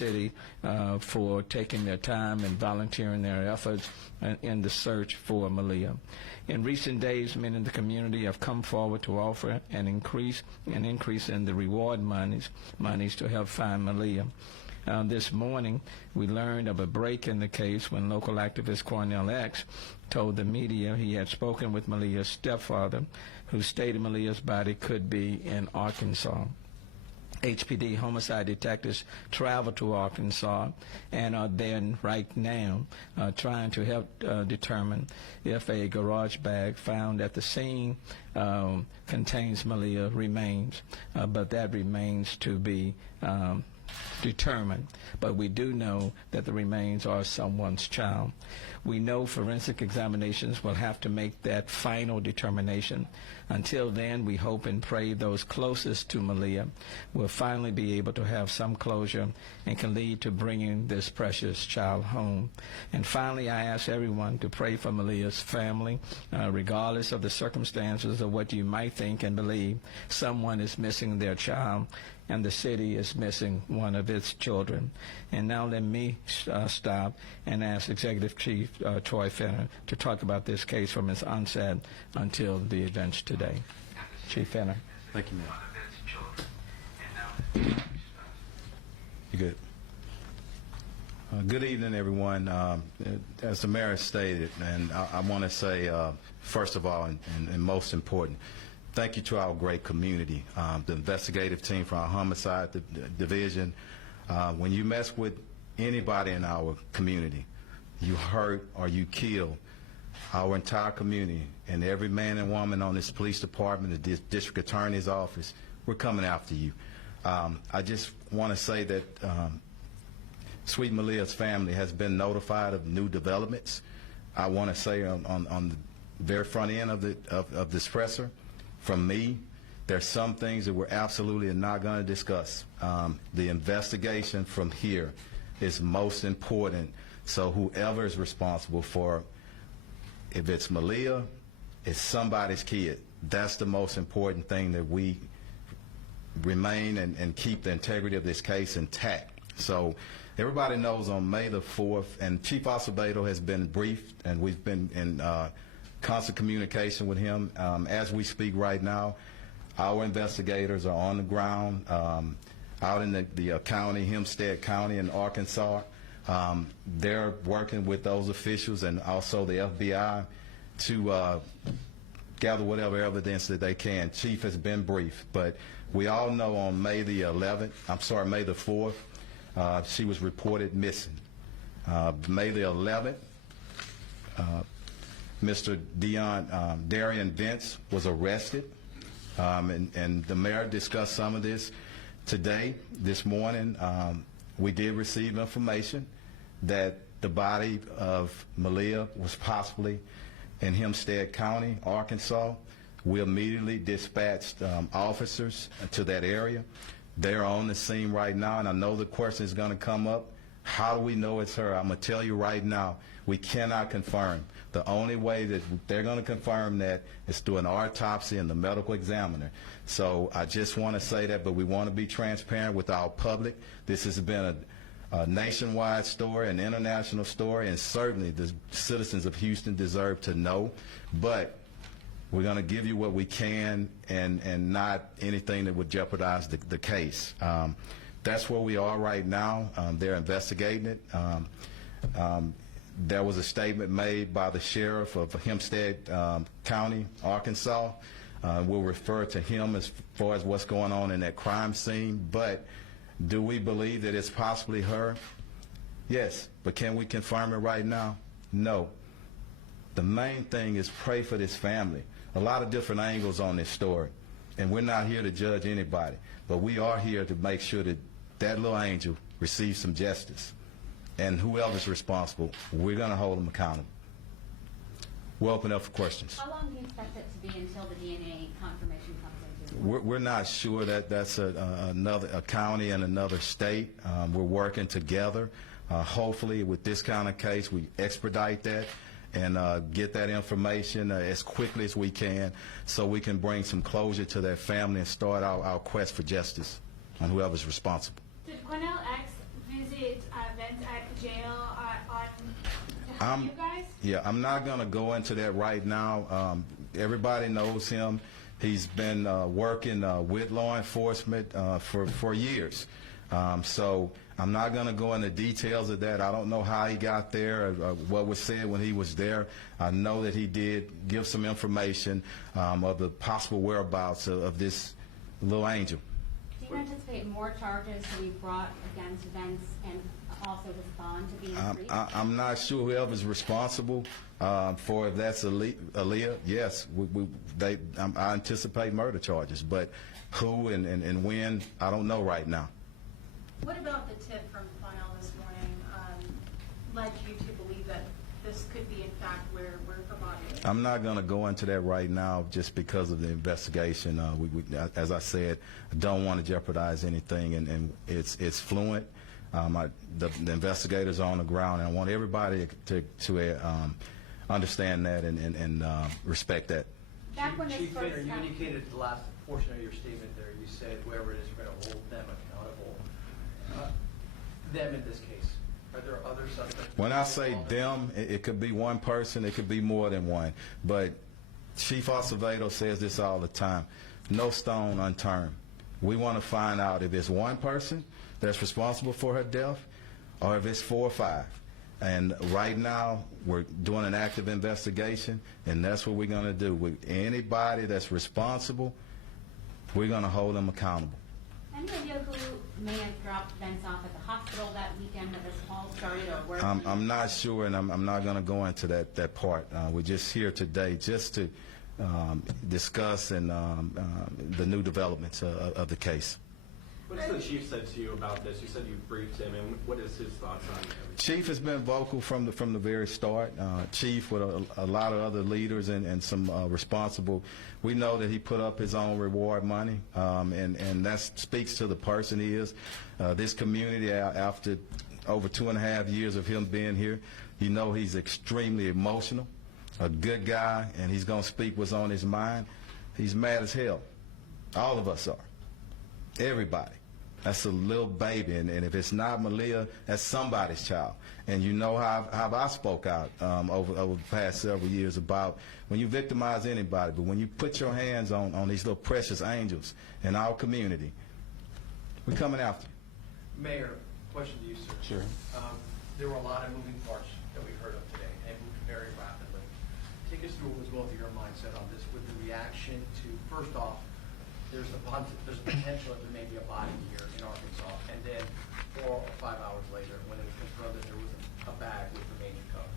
city for taking their time and volunteering their efforts in the search for Malia. In recent days, many in the community have come forward to offer an increase in the reward monies to help find Malia. This morning, we learned of a break in the case when local activist Cornell X told the media he had spoken with Malia's stepfather, who stated Malia's body could be in Arkansas. HPD homicide detectives traveled to Arkansas and are there right now trying to help determine if a garage bag found at the scene contains Malia remains, but that remains to be determined. But we do know that the remains are someone's child. We know forensic examinations will have to make that final determination. Until then, we hope and pray those closest to Malia will finally be able to have some closure and can lead to bringing this precious child home. And finally, I ask everyone to pray for Malia's family, regardless of the circumstances of what you might think and believe. Someone is missing their child, and the city is missing one of its children. And now let me stop and ask Executive Chief Troy Fenner to talk about this case from its onset until the events today. Chief Fenner. Thank you, ma'am. You good? Good evening, everyone. As the mayor stated, and I want to say, first of all, and most important, thank you to our great community, the investigative team from our homicide division. When you mess with anybody in our community, you hurt or you kill our entire community, and every man and woman on this police department, the district attorney's office, we're coming after you. I just want to say that Sweet Malia's family has been notified of new developments. I want to say on the very front end of this presser, from me, there's some things that we're absolutely not going to discuss. The investigation from here is most important. So whoever is responsible for, if it's Malia, it's somebody's kid. That's the most important thing, that we remain and keep the integrity of this case intact. So everybody knows on May the 4th, and Chief Acevedo has been briefed, and we've been in constant communication with him. As we speak right now, our investigators are on the ground out in the county, Hempstead County in Arkansas. They're working with those officials and also the FBI to gather whatever evidence that they can. Chief has been briefed, but we all know on May the 4th, she was reported missing. May the 11th, Mr. Darian Vince was arrested, and the mayor discussed some of this today. This morning, we did receive information that the body of Malia was possibly in Hempstead County, Arkansas. We immediately dispatched officers to that area. They're on the scene right now, and I know the question is going to come up. How do we know it's her? I'm going to tell you right now, we cannot confirm. The only way that they're going to confirm that is through an autopsy and the medical examiner. So I just want to say that, but we want to be transparent with our public. This has been a nationwide story, an international story, and certainly the citizens of Houston deserve to know. But we're going to give you what we can, and not anything that would jeopardize the case. That's where we are right now. They're investigating it. There was a statement made by the sheriff of Hempstead County, Arkansas. We'll refer to him as far as what's going on in that crime scene. But do we believe that it's possibly her? Yes. But can we confirm it right now? No. The main thing is pray for this family. A lot of different angles on this story, and we're not here to judge anybody, but we are here to make sure that that little angel receives some justice, and whoever's responsible, we're going to hold them accountable. We'll open up for questions. How long do you expect it to be until the DNA confirmation comes into? We're not sure. That's a county and another state. We're working together. Hopefully with this kind of case, we expedite that and get that information as quickly as we can, so we can bring some closure to their family and start our quest for justice on whoever's responsible. Did Cornell X visit you guys? Yeah, I'm not going to go into that right now. Everybody knows him. He's been working with law enforcement for years. So I'm not going to go into details of that. I don't know how he got there or what was said when he was there. I know that he did give some information of the possible whereabouts of this little angel. Do you anticipate more charges to be brought against Vince and also his bond to be increased? I'm not sure whoever's responsible for if that's Aaliyah. Yes, I anticipate murder charges, but who and when, I don't know right now. What about the tip from Connell this morning led you to believe that this could be, in fact, where her body is? I'm not going to go into that right now just because of the investigation. As I said, I don't want to jeopardize anything, and it's fluent. The investigators are on the ground, and I want everybody to understand that and respect that. Back when this Chief first Finner, you happened- indicated the last portion of your statement there, you said whoever it is, we're going to hold them accountable. Them in this case. Are there other suspects? When I say them, it could be one person, it could be more than one. But Chief Acevedo says this all the time, no stone unturned. We want to find out if it's one person that's responsible for her death or if it's 4 or 5. And right now, we're doing an active investigation, and that's what we're going to do. With anybody that's responsible, we're going to hold them accountable. Any idea who may have dropped Vince off at the hospital that weekend that this all started, or where? I'm not sure, and I'm not going to go into that part. We're just here today just to discuss and the new developments of the case. What has the chief said to you about this? You said you briefed him, and what is his thoughts on everything? Chief has been vocal from the very start. Chief, with a lot of other leaders and some responsible, we know that he put up his own reward money, and that speaks to the person he is. This community, after over 2.5 years of him being here, you know he's extremely emotional, a good guy, and he's going to speak what's on his mind. He's mad as hell. All of us are. Everybody. That's a little baby, and if it's not Malia, that's somebody's child. And you know how I spoke out over the past several years about when you victimize anybody, but when you put your hands on these little precious angels in our community, we're coming after you. Mayor, question to you, sir. Sure. There were a lot of moving parts that we heard of today, and moved very rapidly. Take us through what was going through your mindset on this with the reaction to, first off, there's a potential that there may be a body here in Arkansas, and then 4 or 5 hours later, when it was confirmed that there was a bag with the major cover.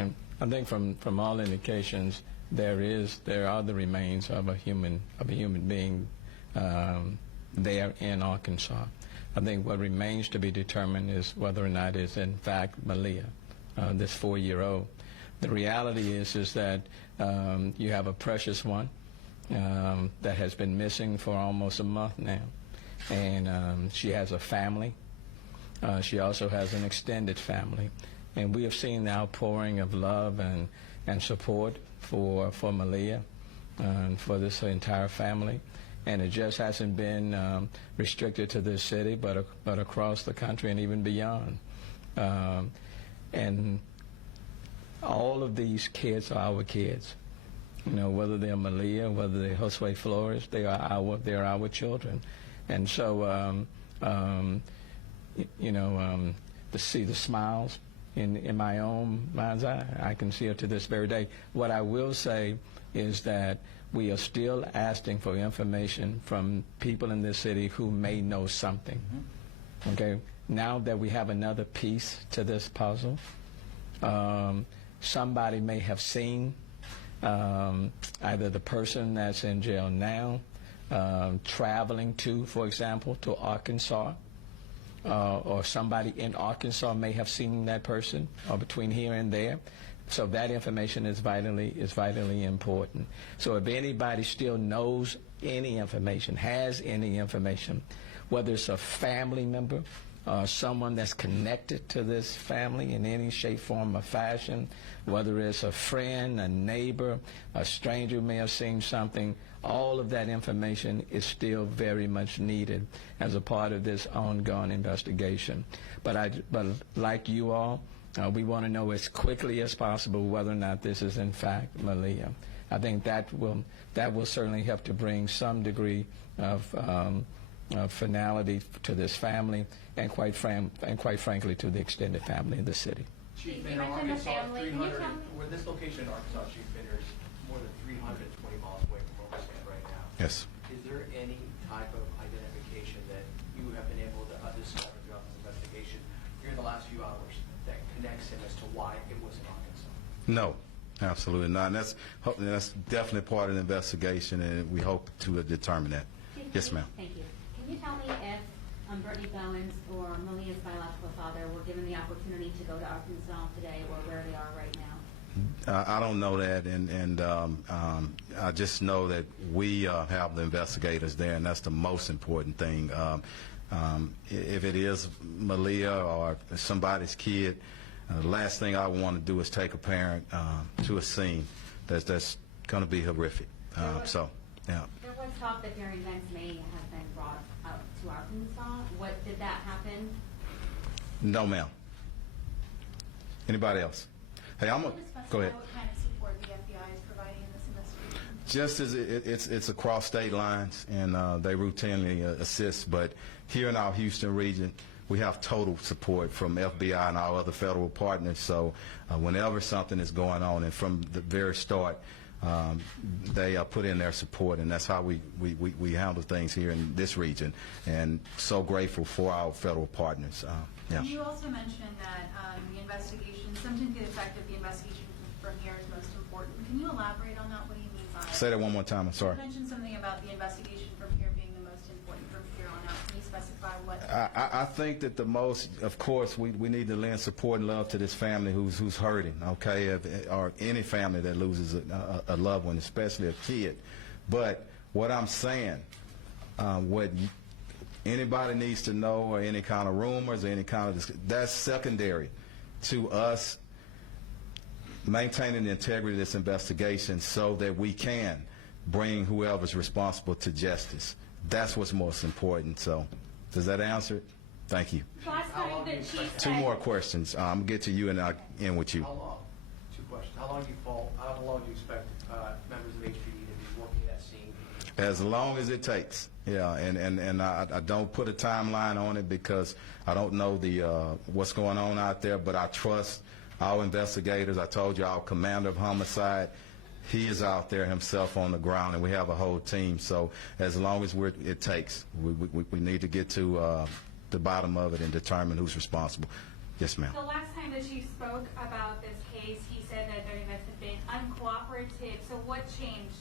And I think from all indications, there are the remains of a human being there in Arkansas. I think what remains to be determined is whether or not it's in fact Malia, this 4-year-old. The reality is that you have a precious one that has been missing for almost a month now, and she has a family. She also has an extended family, and we have seen the outpouring of love and support for Malia and for this entire family. And it just hasn't been restricted to this city, but across the country and even beyond. And all of these kids are our kids. You know, whether they're Malia, whether they're Josue Flores, they are our children. And so, to see the smiles in my own mind's eye, I can see it to this very day. What I will say is that we are still asking for information from people in this city who may know something. Okay, now that we have another piece to this puzzle, somebody may have seen either the person that's in jail now traveling to, for example, to Arkansas, or somebody in Arkansas may have seen that person, or between here and there. So that information is vitally important. So if anybody still knows any information, has any information, whether it's a family member someone that's connected to this family in any shape, form, or fashion, whether it's a friend, a neighbor, a stranger who may have seen something, all of that information is still very much needed as a part of this ongoing investigation. But like you all, we want to know as quickly as possible whether or not this is in fact Malia. I think that will certainly help to bring some degree of finality to this family, and quite frankly to the extended family in the city. Chief, You in mentioned the Arkansas, family. Can you 300, tell me- with this location in Arkansas, Chief, there's more than 320 miles away from where we stand right now. Yes. Is there any type of identification that you have been able to discover throughout this investigation during the last few hours that connects him as to why it was in Arkansas? No, absolutely not. And that's definitely part of the investigation, and we hope to determine that. Yes, ma'am. Thank you. Can you tell me if Brittany Bowens or Malia's biological father were given the opportunity to go to Arkansas today, or where they are right now? I don't know that, and I just know that we have the investigators there, and that's the most important thing. If it is Malia or somebody's kid, the last thing I want to do is take a parent to a scene that's going to be horrific. So, yeah. There was talk that Darian Vance may have been brought out to Arkansas. Did that happen? No, ma'am. Anybody else? Hey, Can you go ahead. specify what kind of support the FBI is providing in this investigation? Just as it's across state lines, and they routinely assist, but here in our Houston region, we have total support from FBI and our other federal partners. So whenever something is going on, and from the very start, they put in their support, and that's how we handle things here in this region, and so grateful for our federal partners. Yeah. You also mentioned that the investigation, something to the effect of the investigation from here is most important. Can you elaborate on that? What do you mean by it? Say that one more time. I'm sorry. You mentioned something about the investigation from here being the most important from here on out. Can you specify what? I think that the most, of course, we need to lend support and love to this family who's hurting, okay, or any family that loses a loved one, especially a kid. But what I'm saying, anybody needs to know, or any kind of rumors or any kind of, that's secondary to us maintaining the integrity of this investigation so that we can bring whoever's responsible to justice. That's what's most important. So, does that answer it? Thank you. Last time the chief Two said- more questions. I'm going to get to you and I'll end with you. How long? Two questions. How long do you expect members of HPD to be working that scene? As long as it takes. Yeah, and I don't put a timeline on it because I don't know what's going on out there, but I trust our investigators. I told you our commander of homicide, he is out there himself on the ground, and we have a whole team. So as long as it takes, we need to get to the bottom of it and determine who's responsible. Yes, ma'am. The last time the chief spoke about this case, he said that Darian Vance had been uncooperative. So what changed?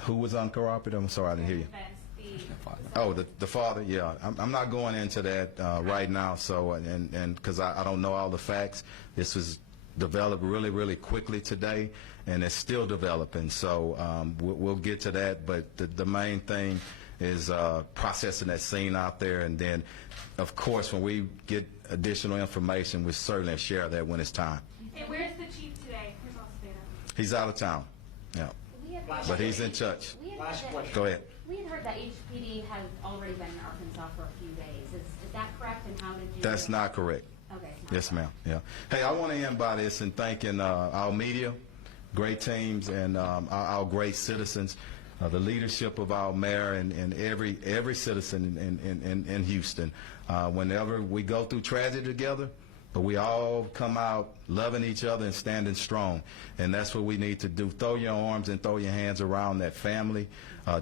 Who was uncooperative? I'm sorry, I didn't hear you. Darian Vance, Oh, the father, yeah. I'm not going into that right now, so, and because I don't know all the facts. This was developed really, really quickly today, and it's still developing, so we'll get to that, but the main thing is processing that scene out there, and then, of course, when we get additional information, we'll certainly share that when it's time. And where's the chief today? Where's Osteta? He's out of town, yeah, We had Last but he's in touch. We had Last heard that- question. Go ahead. We had heard that HPD has already been in Arkansas for a few days. Is that correct? And how did you? That's not correct. Okay. it's not Yes, correct. ma'am. Yeah. Hey, I want to end by this and thanking our media, great teams, and our great citizens, the leadership of our mayor and every citizen in Houston. Whenever we go through tragedy together, but we all come out loving each other and standing strong, and that's what we need to do. Throw your arms and throw your hands around that family.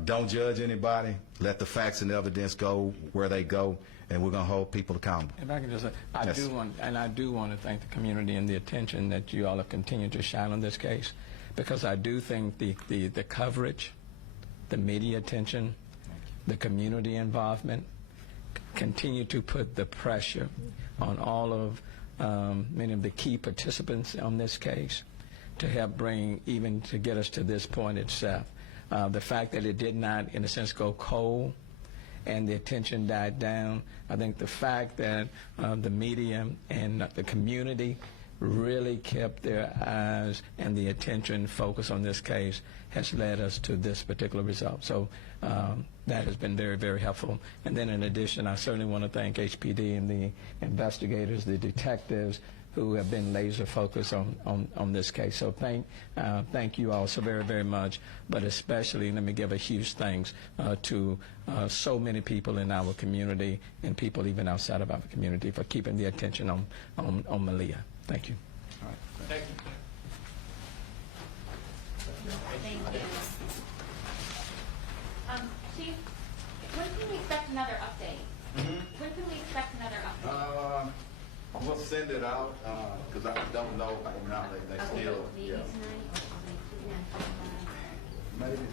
Don't judge anybody. Let the facts and evidence go where they go, and we're going to hold people accountable. If I can just say, I Yes. do want to thank the community and the attention that you all have continued to shine on this case, because I do think the coverage, the media attention, the community involvement continue to put the pressure on all of many of the key participants on this case to help to get us to this point itself. The fact that it did not, in a sense, go cold and the attention died down. I think the fact that the media and the community really kept their eyes and the attention focused on this case has led us to this particular result. So that has been very, very helpful. And then in addition, I certainly want to thank HPD and the investigators, the detectives, who have been laser focused on this case. So thank you all so very, very much, but especially let me give a huge thanks to so many people in our community and people even outside of our community for keeping the attention on Malia. Thank you. All right. Thank you. Thank you. Chief, when can we expect another update? When can we expect another update? We'll send it out because I don't know right now. They Okay, still, maybe yeah. tonight? Maybe